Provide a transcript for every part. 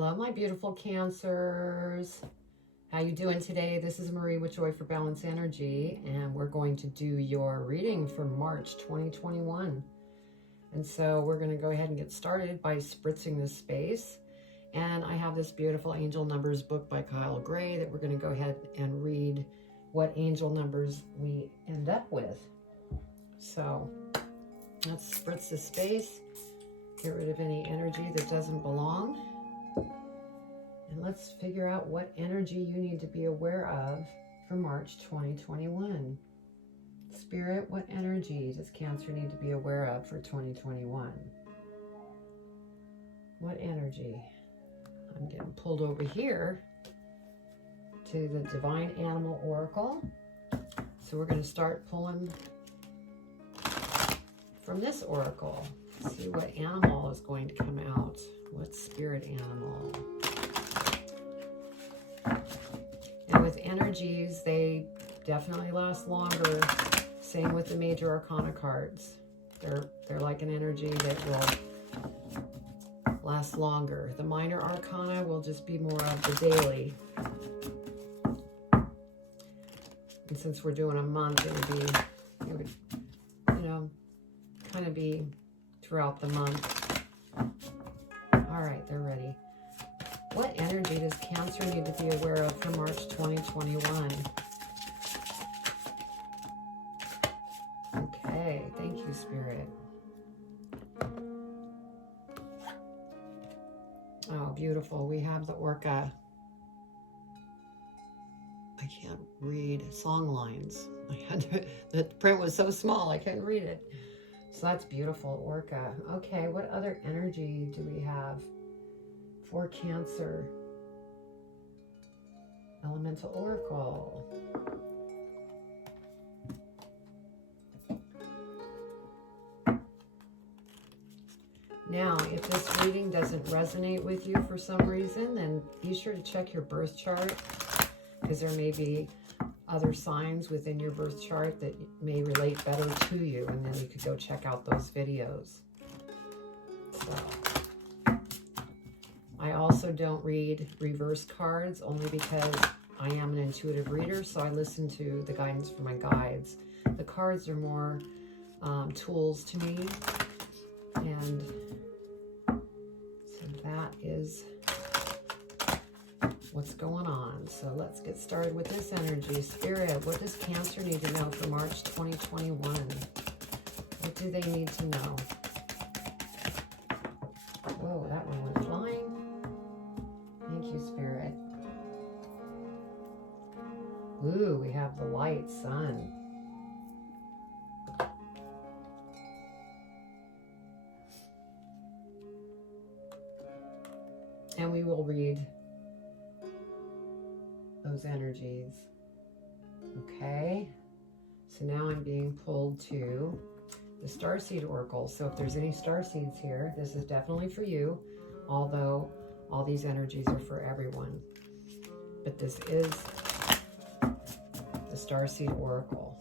Hello, my beautiful Cancers. How you doing today? This is Marie with Joy for Balance Energy, and we're going to do your reading for March 2021. And so we're going to go ahead and get started by spritzing this space. And I have this beautiful Angel Numbers book by Kyle Gray that we're going to go ahead and read what angel numbers we end up with. So let's spritz the space, get rid of any energy that doesn't belong. And let's figure out what energy you need to be aware of for March 2021. Spirit, what energy does Cancer need to be aware of for 2021? What energy? I'm getting pulled over here to the Divine Animal Oracle. So we're going to start pulling from this oracle. See what animal is going to come out. What spirit animal? And with energies, they definitely last longer. Same with the major arcana cards. They're like an energy that will last longer. The minor arcana will just be more of the daily. And since we're doing a month, it would, you know, kind of be throughout the month. All right, they're ready. What energy does Cancer need to be aware of for March 2021? Okay, thank you, Spirit. Oh, beautiful. We have the orca. I can't read song lines. The print was so small, I couldn't read it. So that's beautiful, orca. Okay, what other energy do we have for Cancer? Elemental Oracle. Now, if this reading doesn't resonate with you for some reason, then be sure to check your birth chart, because there may be other signs within your birth chart that may relate better to you, and then you could go check out those videos. So, I also don't read reverse cards, only because I am an intuitive reader, so I listen to the guidance from my guides. The cards are more tools to me, and so that is what's going on. So let's get started with this energy. Spirit, what does Cancer need to know for March 2021? What do they need to know? Whoa, that one went flying. Thank you, Spirit. Ooh, we have the light sun. And we will read those energies. Okay. So now I'm being pulled to the Starseed Oracle. So if there's any starseeds here, this is definitely for you, although all these energies are for everyone. But this is the Starseed Oracle.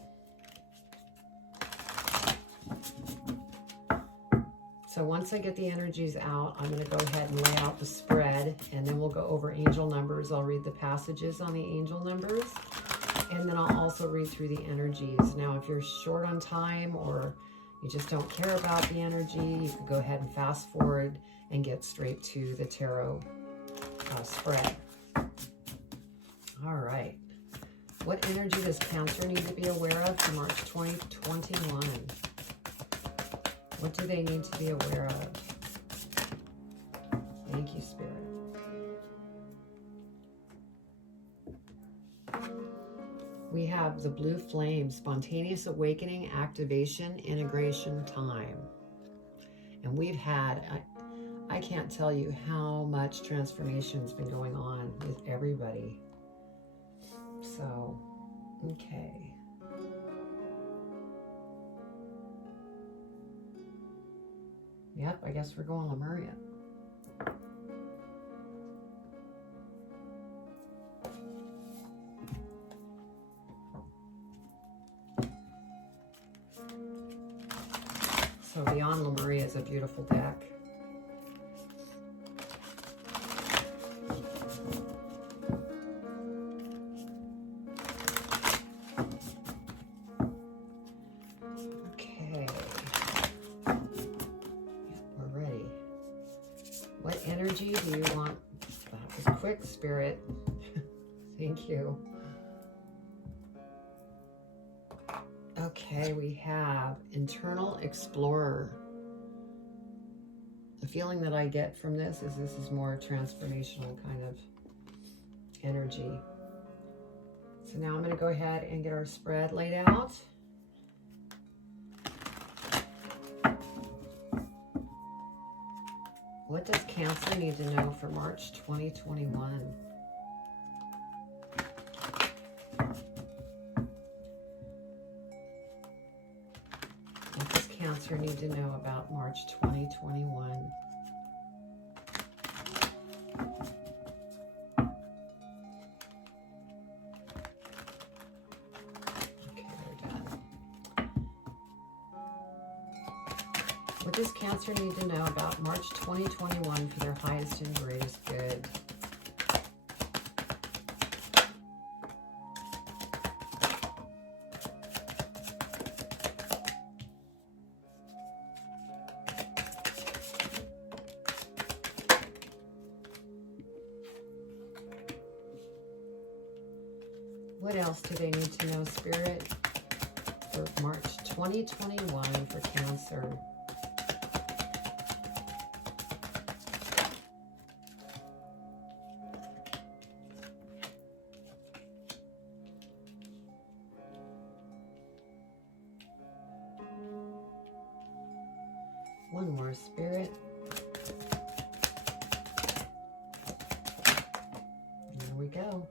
So once I get the energies out, I'm going to go ahead and lay out the spread, and then we'll go over angel numbers. I'll read the passages on the angel numbers, and then I'll also read through the energies. Now, if you're short on time or you just don't care about the energy, you can go ahead and fast forward and get straight to the tarot spread. All right. What energy does Cancer need to be aware of for March 2021? What do they need to be aware of? Thank you, Spirit. We have the blue flame, spontaneous awakening, activation, integration time. And we've had, I can't tell you how much transformation's been going on with everybody. So, okay. Yep, I guess we're going Lemuria. So Beyond Lemuria is a beautiful deck. What energy do you want? That was quick, Spirit. Thank you. Okay, we have Internal Explorer. The feeling that I get from this is more transformational kind of energy. So now I'm going to go ahead and get our spread laid out. What does Cancer need to know for March 2021? What does Cancer need to know about March 2021? Okay, we're done. What does Cancer need to know about March 2021 for their highest and greatest good? What else do they need to know, Spirit, for March 2021 for Cancer? One more, Spirit. There we go.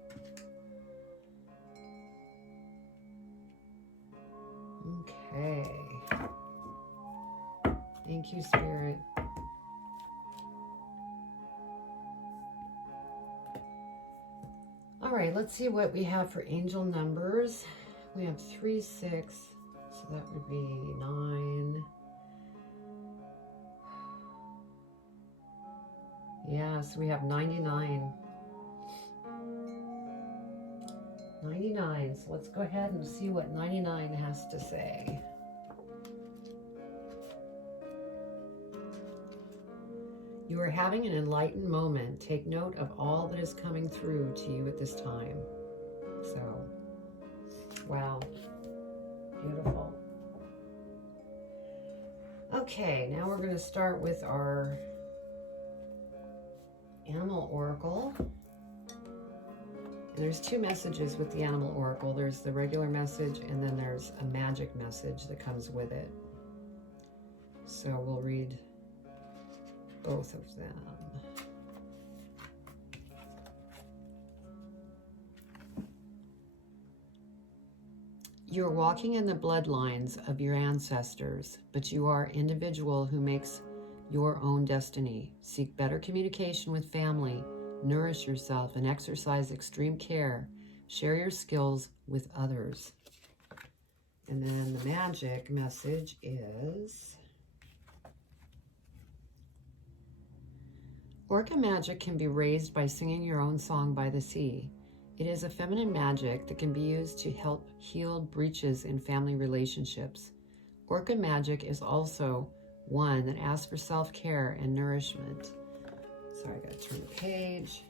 Okay. Thank you, Spirit. All right, let's see what we have for angel numbers. We have 3, 6, so that would be 9. Yeah, so we have 99. 99. So let's go ahead and see what 99 has to say. You are having an enlightened moment. Take note of all that is coming through to you at this time. So, wow. Beautiful. Okay, now we're going to start with our Animal Oracle. And there's 2 messages with the Animal Oracle. There's the regular message, and then there's a magic message that comes with it. So we'll read both of them. You're walking in the bloodlines of your ancestors, but you are an individual who makes your own destiny. Seek better communication with family. Nourish yourself and exercise extreme care. Share your skills with others. And then the magic message is, Orca magic can be raised by singing your own song by the sea. It is a feminine magic that can be used to help heal breaches in family relationships. Orca magic is also one that asks for self-care and nourishment. Sorry, I gotta turn the page.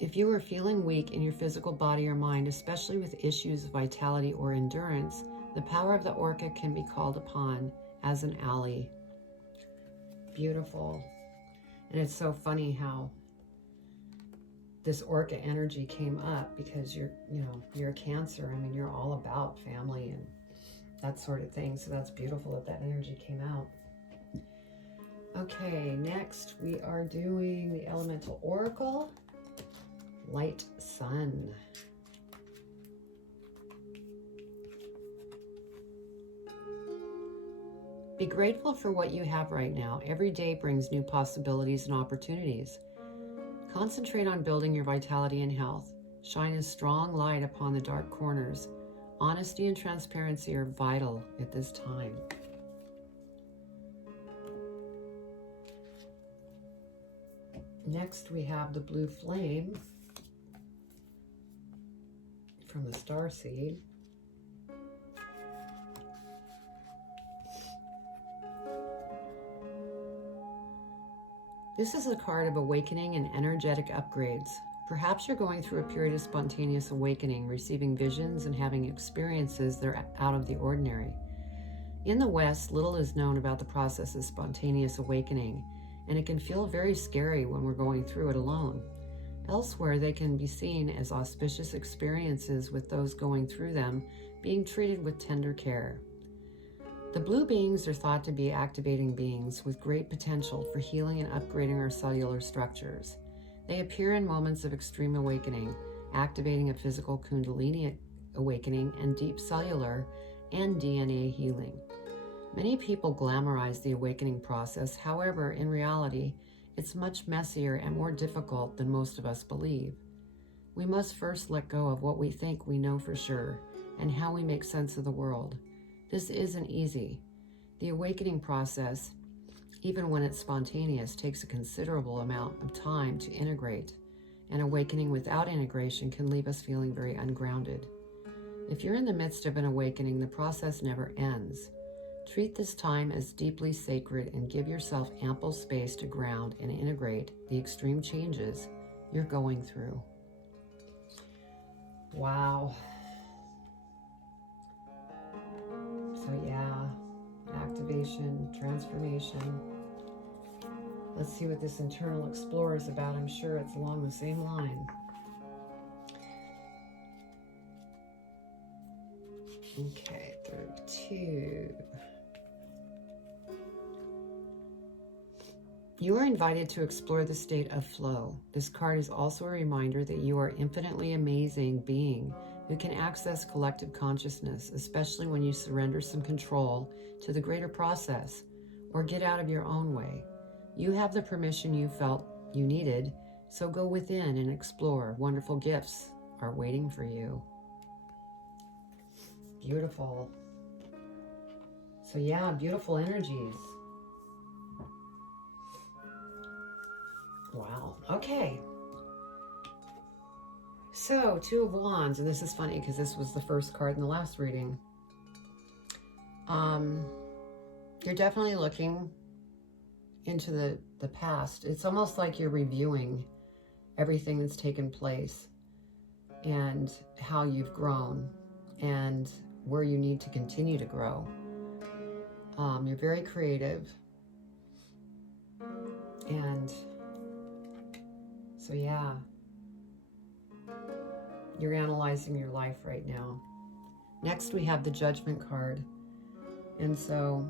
If you are feeling weak in your physical body or mind, especially with issues of vitality or endurance, the power of the orca can be called upon as an ally. Beautiful. And it's so funny how this orca energy came up because you're a Cancer. I mean, you're all about family and that sort of thing. So that's beautiful that that energy came out. Okay, next we are doing the Elemental Oracle, Light Sun. Be grateful for what you have right now. Every day brings new possibilities and opportunities. Concentrate on building your vitality and health. Shine a strong light upon the dark corners. Honesty and transparency are vital at this time. Next, we have the Blue Flame from the Starseed. This is a card of awakening and energetic upgrades. Perhaps you're going through a period of spontaneous awakening, receiving visions and having experiences that are out of the ordinary. In the West, little is known about the process of spontaneous awakening, and it can feel very scary when we're going through it alone. Elsewhere, they can be seen as auspicious experiences, with those going through them being treated with tender care. The blue beings are thought to be activating beings with great potential for healing and upgrading our cellular structures. They appear in moments of extreme awakening, activating a physical kundalini awakening and deep cellular and DNA healing. Many people glamorize the awakening process. However, in reality, it's much messier and more difficult than most of us believe. We must first let go of what we think we know for sure and how we make sense of the world. This isn't easy. The awakening process, even when it's spontaneous, takes a considerable amount of time to integrate, and awakening without integration can leave us feeling very ungrounded. If you're in the midst of an awakening, the process never ends. Treat this time as deeply sacred and give yourself ample space to ground and integrate the extreme changes you're going through. Wow. So yeah, activation, transformation. Let's see what this internal explorer is about. I'm sure it's along the same line. Okay, 32. You are invited to explore the state of flow. This card is also a reminder that you are an infinitely amazing being who can access collective consciousness, especially when you surrender some control to the greater process or get out of your own way. You have the permission you felt you needed, so go within and explore. Wonderful gifts are waiting for you. Beautiful. So yeah, beautiful energies. Wow. Okay. So, Two of Wands, and this is funny because this was the first card in the last reading. You're definitely looking into the past. It's almost like you're reviewing everything that's taken place and how you've grown and where you need to continue to grow. You're very creative. And so, yeah, you're analyzing your life right now. Next, we have the Judgment card. And so,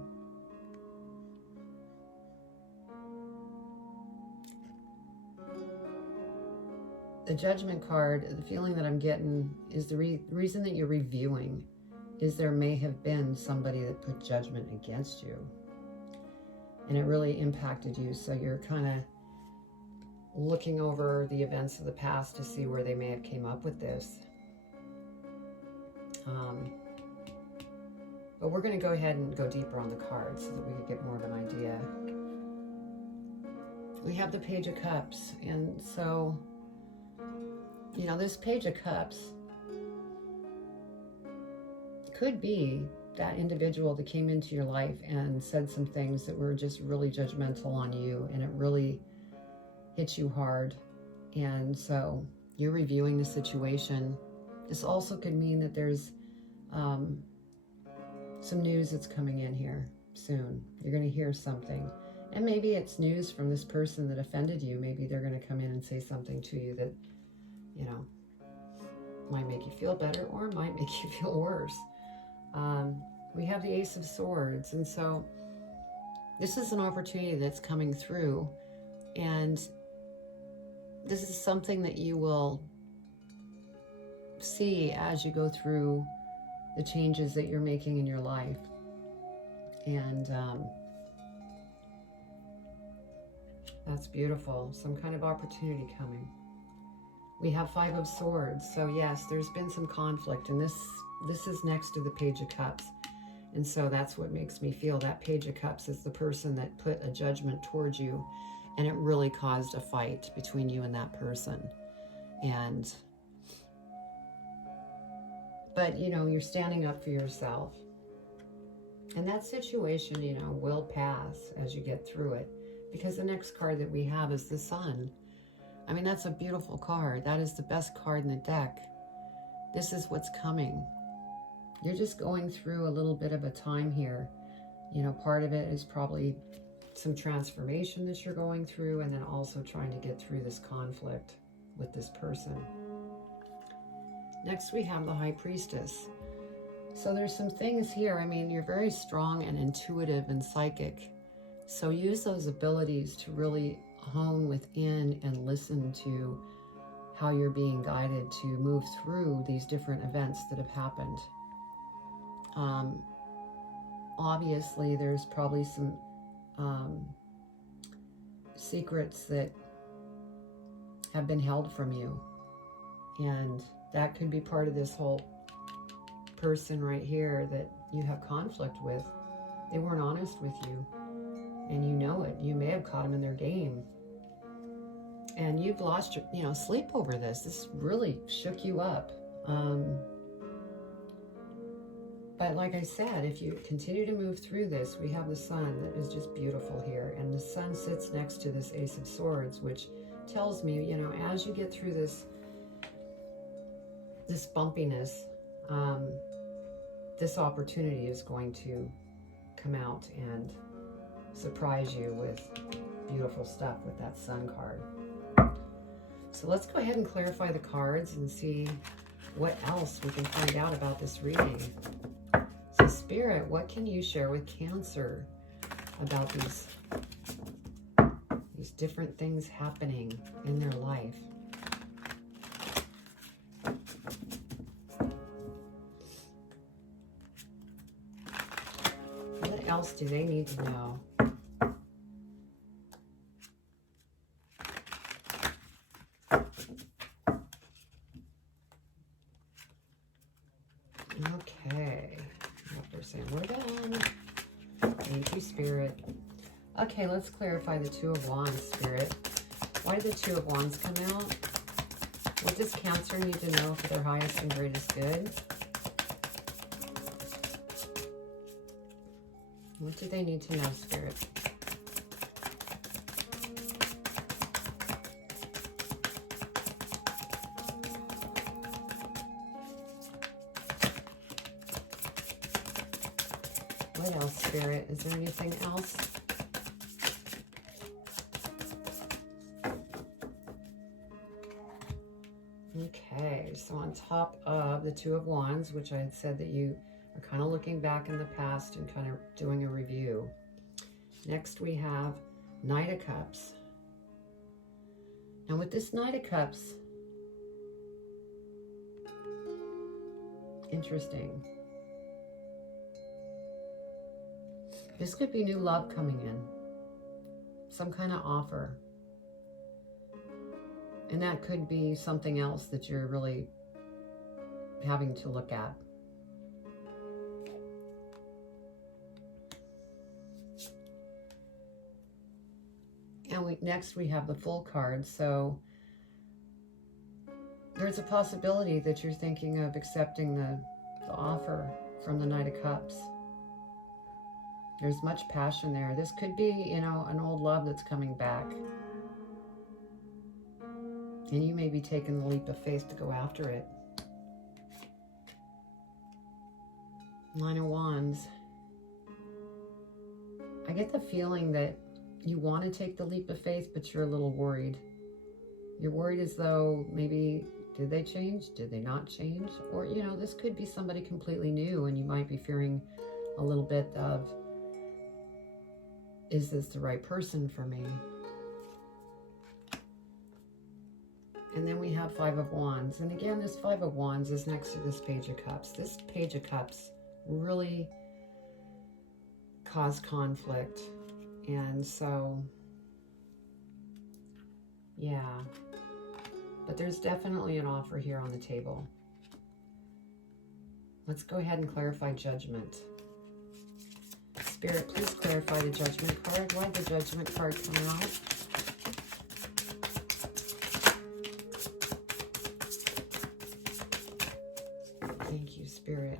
the Judgment card, the feeling that I'm getting is the reason that you're reviewing is there may have been somebody that put judgment against you. And it really impacted you. So you're kind of looking over the events of the past to see where they may have came up with this. But we're going to go ahead and go deeper on the cards so that we can get more of an idea. We have the Page of Cups. And so, you know, this Page of Cups could be that individual that came into your life and said some things that were just really judgmental on you, and it really hit you hard. And so you're reviewing the situation. This also could mean that there's some news that's coming in here soon. You're going to hear something. And maybe it's news from this person that offended you. Maybe they're going to come in and say something to you that, you know, might make you feel better or might make you feel worse. We have the Ace of Swords. And so this is an opportunity that's coming through. And this is something that you will see as you go through the changes that you're making in your life. And that's beautiful. Some kind of opportunity coming. We have Five of Swords. So yes, there's been some conflict, and this is next to the Page of Cups. And so that's what makes me feel that Page of Cups is the person that put a judgment towards you, and it really caused a fight between you and that person. But you know, you're standing up for yourself. And that situation, you know, will pass as you get through it. because the next card that we have is the Sun. I mean, that's a beautiful card. That is the best card in the deck. This is what's coming. You're just going through a little bit of a time here. You know, part of it is probably some transformation that you're going through, and then also trying to get through this conflict with this person. Next, we have the High Priestess. So there's some things here. I mean, you're very strong and intuitive and psychic. So use those abilities to really hone within and listen to how you're being guided to move through these different events that have happened. Obviously, there's probably some secrets that have been held from you, and that could be part of this whole person right here that you have conflict with. They weren't honest with you, and you know it. You may have caught them in their game, and you've lost your sleep over this. This really shook you up. But like I said, if you continue to move through this, we have the Sun that is just beautiful here. And the Sun sits next to this Ace of Swords, which tells me, as you get through this bumpiness, this opportunity is going to come out and surprise you with beautiful stuff with that Sun card. So let's go ahead and clarify the cards and see what else we can find out about this reading. So Spirit, what can you share with Cancer about these different things happening in their life? What else do they need to know? Okay. We're done. Thank you, Spirit. Okay, let's clarify the Two of Wands, Spirit. Why did the Two of Wands come out? What does Cancer need to know for their highest and greatest good? What do they need to know, Spirit? What else, Spirit? Is there anything else? Okay, so on top of the Two of Wands, which I had said that you are kind of looking back in the past and kind of doing a review. Next we have Knight of Cups. Now with this Knight of Cups, interesting. This could be new love coming in. Some kind of offer. And that could be something else that you're really having to look at. And next we have the Full card. So there's a possibility that you're thinking of accepting the offer from the Knight of Cups. There's much passion there. This could be, an old love that's coming back. And you may be taking the leap of faith to go after it. Nine of Wands. I get the feeling that you want to take the leap of faith, but you're a little worried. You're worried as though maybe, did they change? Did they not change? Or, this could be somebody completely new, and you might be fearing a little bit of, is this the right person for me? And then we have Five of Wands. And again, this Five of Wands is next to this Page of Cups. This Page of Cups really caused conflict. And so, yeah. But there's definitely an offer here on the table. Let's go ahead and clarify Judgment. Spirit, please clarify the Judgment card. Why did the Judgment card come out? Thank you, Spirit.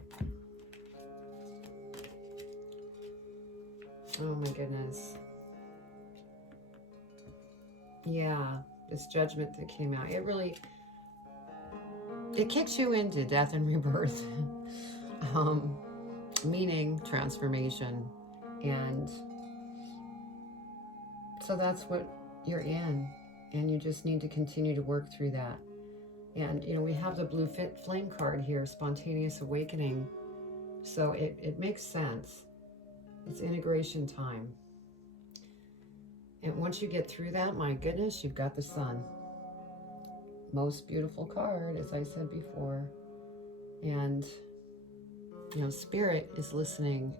Oh my goodness. Yeah, this judgment that came out, it kicks you into death and rebirth, meaning transformation. And so that's what you're in, and you just need to continue to work through that. And, we have the blue flame card here, spontaneous awakening. So it makes sense. It's integration time. And once you get through that, my goodness, you've got the sun. Most beautiful card, as I said before. And, Spirit is listening.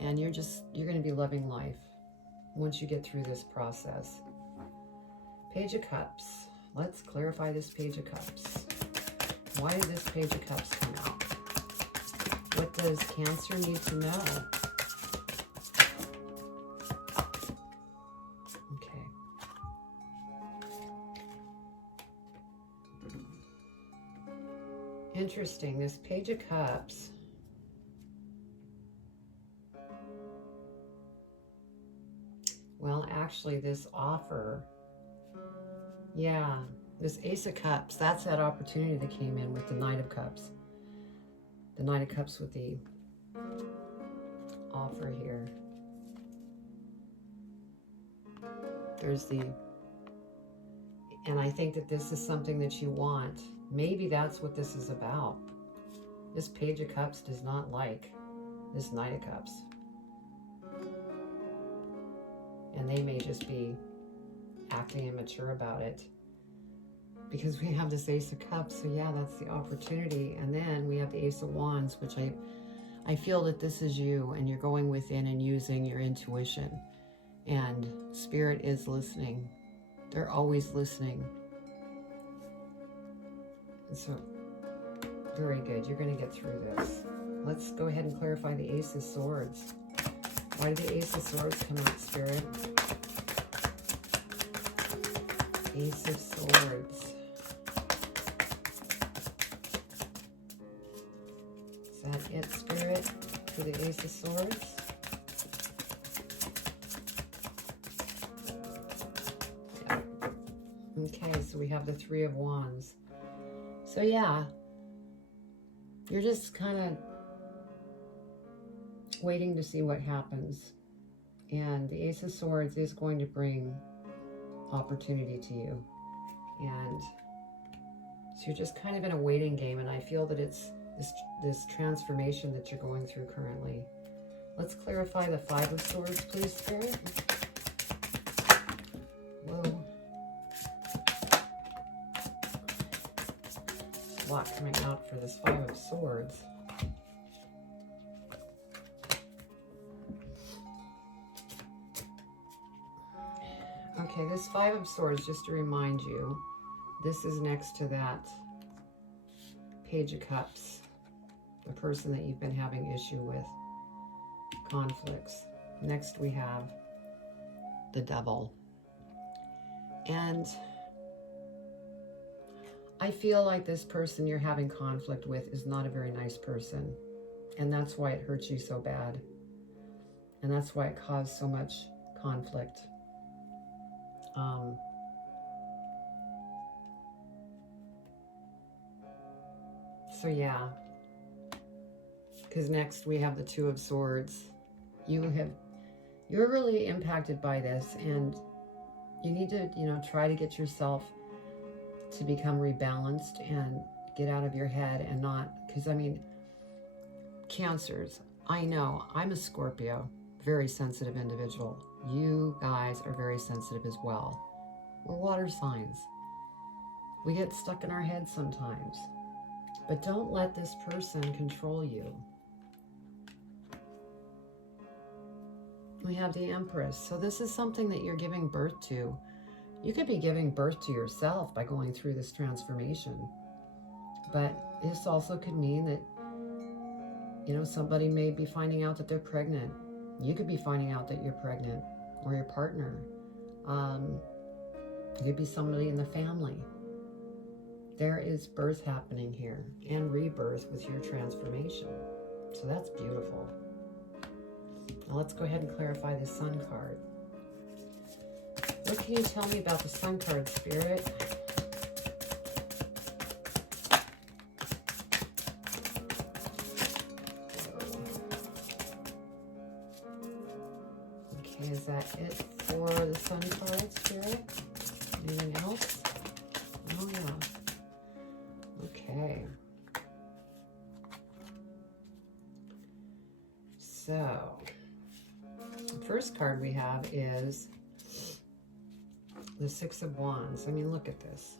And you're going to be loving life once you get through this process. Page of Cups. Let's clarify this Page of Cups. Why did this Page of Cups come out? What does Cancer need to know? Okay. Interesting. This Page of Cups. Well, actually, this offer, yeah, this Ace of Cups, that's that opportunity that came in with the Knight of Cups. The Knight of Cups with the offer here. And I think that this is something that you want. Maybe that's what this is about. This Page of Cups does not like this Knight of Cups. And they may just be acting immature about it. Because we have this Ace of Cups, so yeah, that's the opportunity. And then we have the Ace of Wands, which I feel that this is you, and you're going within and using your intuition. And Spirit is listening. They're always listening. And so, very good. You're going to get through this. Let's go ahead and clarify the Ace of Swords. Why did the Ace of Swords come out, Spirit? Ace of Swords. Is that it, Spirit, for the Ace of Swords? Yeah. Okay, so we have the Three of Wands. So yeah, you're just kind of waiting to see what happens. And the Ace of Swords is going to bring opportunity to you. And so you're just kind of in a waiting game, and I feel that it's this transformation that you're going through currently. Let's clarify the Five of Swords, please, Spirit. Whoa. A lot coming out for this Five of Swords. Okay, this Five of Swords, just to remind you, this is next to that Page of Cups, the person that you've been having issue with, conflicts. Next we have the Devil. And I feel like this person you're having conflict with is not a very nice person. And that's why it hurts you so bad. And that's why it caused so much conflict. So yeah, because next we have the Two of Swords. You're really impacted by this, and you need to, try to get yourself to become rebalanced and get out of your head and not, because Cancers, I know, I'm a Scorpio, very sensitive individual. You guys are very sensitive as well. We're water signs. We get stuck in our heads sometimes. But don't let this person control you. We have the Empress. So this is something that you're giving birth to. You could be giving birth to yourself by going through this transformation. But this also could mean that, somebody may be finding out that they're pregnant. You could be finding out that you're pregnant, or your partner. It could be somebody in the family. There is birth happening here, and rebirth with your transformation. So that's beautiful. Now let's go ahead and clarify the Sun card. What can you tell me about the Sun card, Spirit? Okay, is that it for the Sun card, Spirit? Anything else? Oh, yeah. Okay. So, the first card we have is the Six of Wands. I mean, look at this.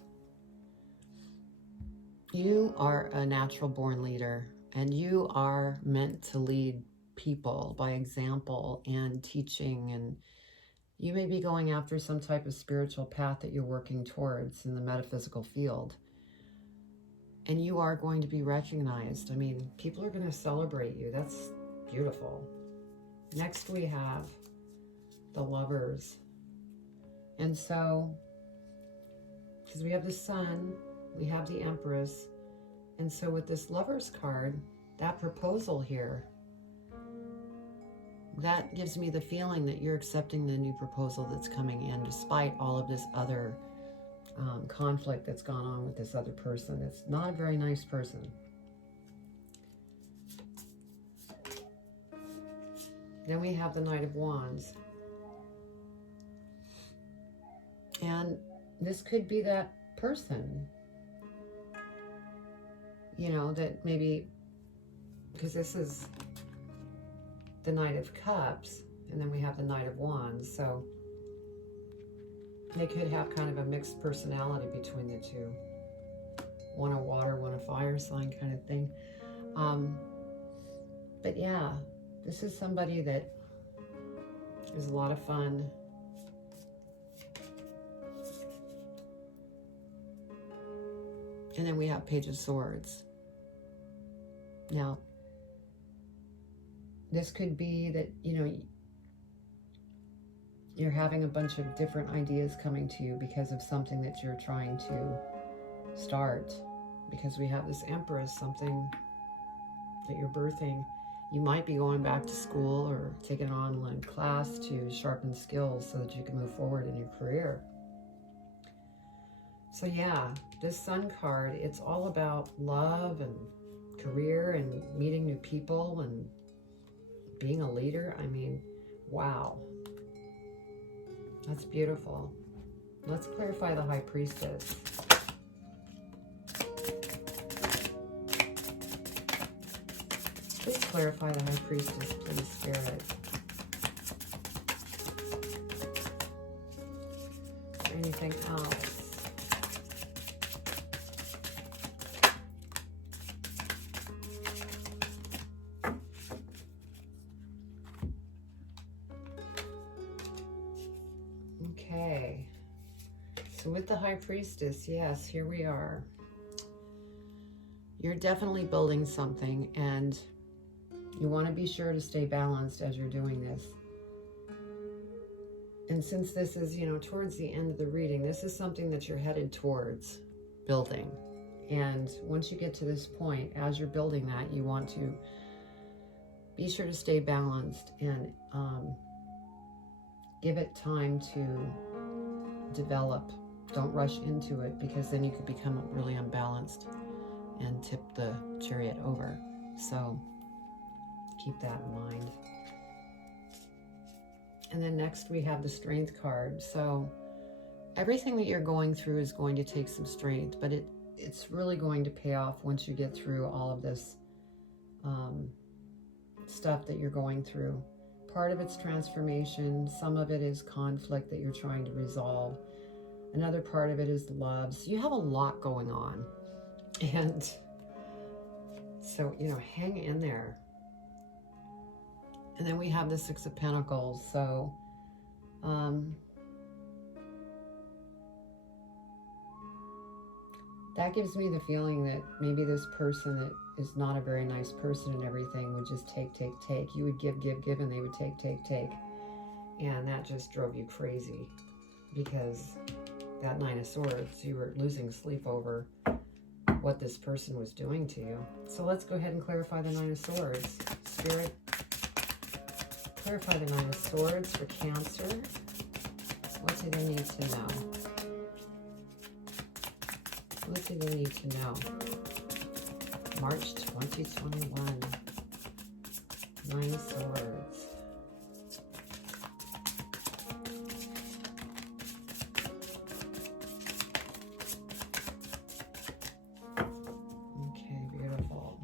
You are a natural born leader, and you are meant to lead people by example and teaching, and you may be going after some type of spiritual path that you're working towards in the metaphysical field. And you are going to be recognized. I mean, people are going to celebrate you. That's beautiful. Next we have the Lovers. And so, because we have the Sun, we have the Empress, and so with this Lovers card, that proposal here, that gives me the feeling that you're accepting the new proposal that's coming in, despite all of this other conflict that's gone on with this other person. It's not a very nice person. Then we have the Knight of Wands. And this could be that person, you know, that maybe, because this is the Knight of Cups, and then we have the Knight of Wands, so they could have kind of a mixed personality between the two. One a water, one a fire sign kind of thing. But yeah, this is somebody that is a lot of fun. And then we have Page of Swords. Now, this could be that, you know, you're having a bunch of different ideas coming to you because of something that you're trying to start. Because we have this Empress, something that you're birthing. You might be going back to school or taking an online class to sharpen skills so that you can move forward in your career. So yeah, this Sun card, it's all about love and career and meeting new people and being a leader. I mean, wow. That's beautiful. Let's clarify the High Priestess. Please clarify the High Priestess, please, Spirit. Is there anything else? Okay, so with the High Priestess, yes, here we are. You're definitely building something, and you want to be sure to stay balanced as you're doing this. And since this is, you know, towards the end of the reading, this is something that you're headed towards building. And once you get to this point, as you're building that, you want to be sure to stay balanced and give it time to develop. Don't rush into it, because then you could become really unbalanced and tip the chariot over. So keep that in mind. And then next we have the Strength card. So everything that you're going through is going to take some strength, but it's really going to pay off once you get through all of this stuff that you're going through. Part of it's transformation. Some of it is conflict that you're trying to resolve. Another part of it is love. So you have a lot going on. And so, you know, hang in there. And then we have the Six of Pentacles. So, that gives me the feeling that maybe this person that is not a very nice person and everything would just take. You would give, and they would take. And that just drove you crazy, because that Nine of Swords, you were losing sleep over what this person was doing to you. So let's go ahead and clarify the Nine of Swords. Spirit, clarify the Nine of Swords for Cancer. What do they need to know? What do they need to know? March 2021. 9 Swords. Okay, beautiful.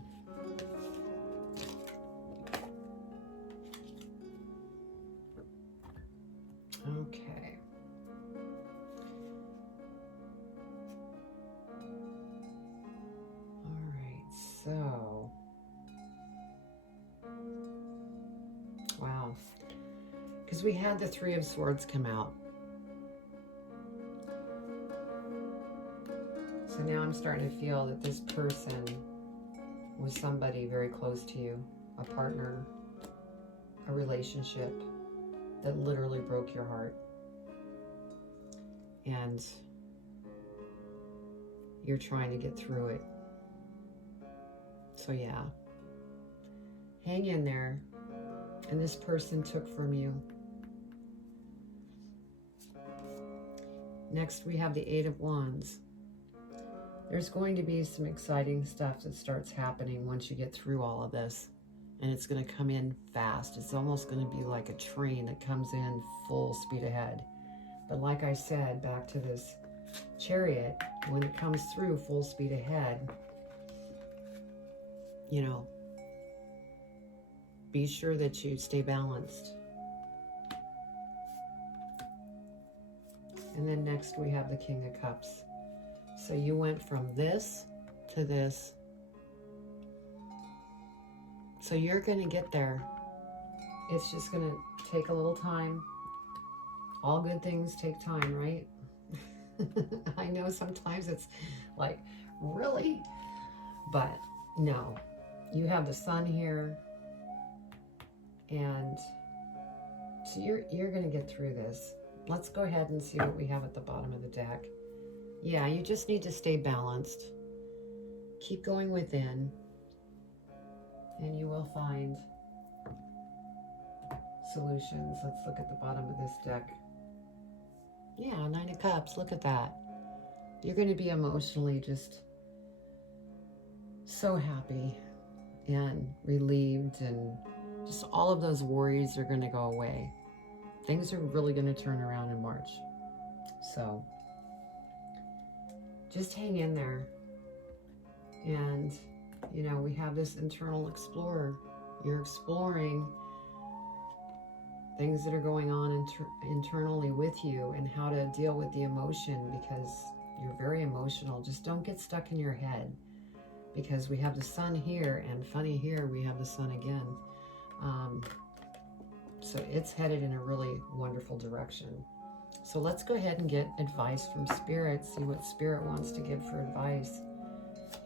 Okay. All right, so wow, because we had the 3 of Swords come out. So now I'm starting to feel that this person was somebody very close to you, a partner, a relationship that literally broke your heart. And you're trying to get through it. So yeah, hang in there. And this person took from you. Next, we have the 8 of Wands. There's going to be some exciting stuff that starts happening once you get through all of this. And it's going to come in fast. It's almost going to be like a train that comes in full speed ahead. But like I said, back to this Chariot, when it comes through full speed ahead, you know, be sure that you stay balanced. And then next we have the King of Cups. So you went from this to this. So you're going to get there. It's just going to take a little time. All good things take time, right? I know sometimes it's like, really? But no. You have the Sun here. And so you're going to get through this. Let's go ahead and see what we have at the bottom of the deck. Yeah, you just need to stay balanced. Keep going within. And you will find solutions. Let's look at the bottom of this deck. Yeah, 9 of Cups. Look at that. You're going to be emotionally just so happy and relieved, and just all of those worries are going to go away. Things are really going to turn around in March. So just hang in there. And, you know, we have this internal explorer. You're exploring things that are going on internally with you and how to deal with the emotion, because you're very emotional. Just don't get stuck in your head, because we have the Sun here, and funny here we have the Sun again. So it's headed in a really wonderful direction. So let's go ahead and get advice from Spirit, see what Spirit wants to give for advice.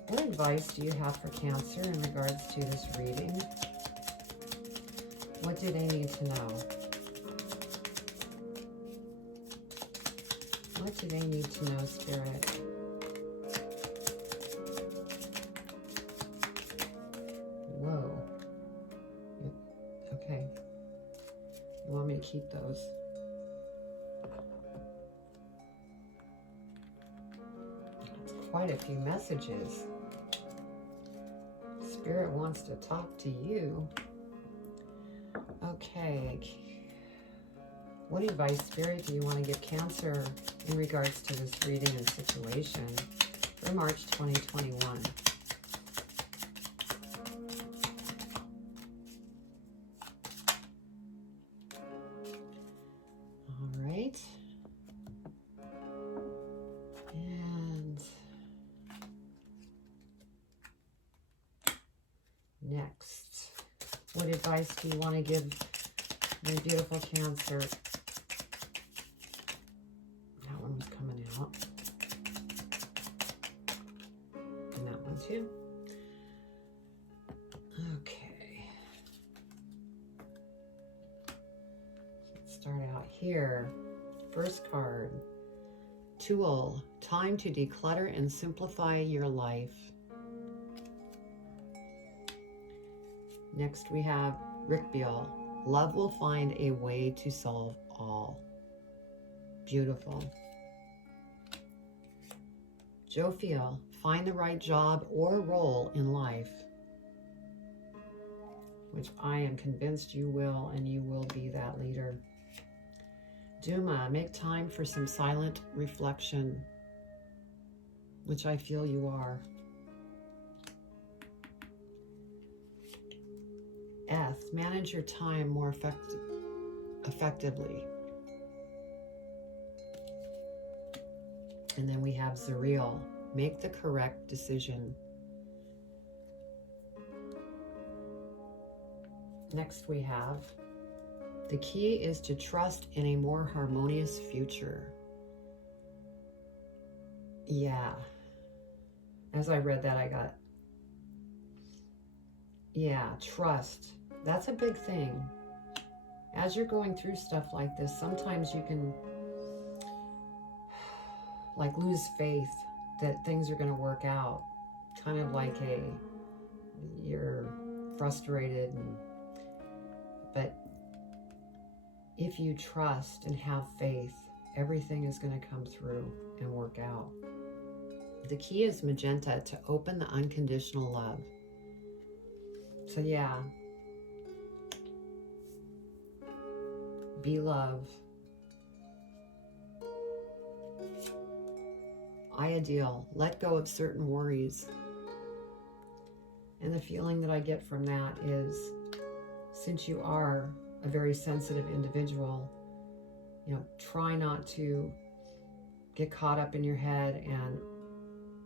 What advice do you have for Cancer in regards to this reading? What do they need to know? What do they need to know, Spirit? Whoa. Okay. You want me to keep those? That's quite a few messages. Spirit wants to talk to you. Okay. What advice, Spirit, do you want to give Cancer in regards to this reading and situation for March 2021? All right. And next, what advice do you want to give your beautiful Cancer? That one was coming out. And that one too. Okay. Let's start out here. First card. Tool. Time to declutter and simplify your life. Next we have Rick Beal. Love will find a way to solve all. Beautiful. Jophiel, find the right job or role in life, which I am convinced you will, and you will be that leader. Duma, make time for some silent reflection, which I feel you are. Eth, manage your time more effectively. And then we have Zariel, make the correct decision. Next we have, the key is to trust in a more harmonious future. Yeah. As I read that, I got, yeah, trust. That's a big thing. As you're going through stuff like this, sometimes you can like lose faith that things are going to work out. Kind of like you're frustrated, but if you trust and have faith, everything is going to come through and work out. The key is magenta, to open the unconditional love. So yeah, be love. Ideal, let go of certain worries. And the feeling that I get from that is, since you are a very sensitive individual, you know, try not to get caught up in your head and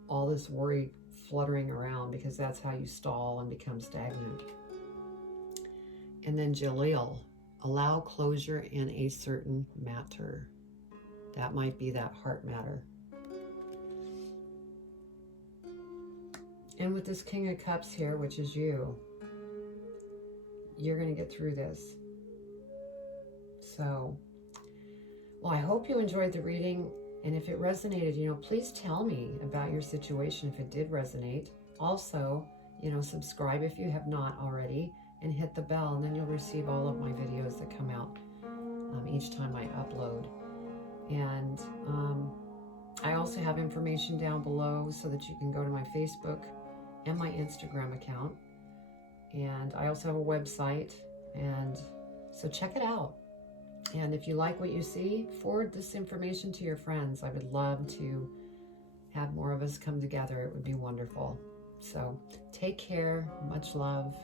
all this worry fluttering around, because that's how you stall and become stagnant. And then Jaleel, allow closure in a certain matter. That might be that heart matter. And with this King of Cups here, which is you, you're going to get through this. So, well, I hope you enjoyed the reading. And if it resonated, you know, please tell me about your situation if it did resonate. Also, you know, subscribe if you have not already, and hit the bell, and then you'll receive all of my videos that come out each time I upload. And I also have information down below so that you can go to my Facebook and my Instagram account. And I also have a website, and so check it out. And if you like what you see, forward this information to your friends. I would love to have more of us come together. It would be wonderful. So take care. Much love.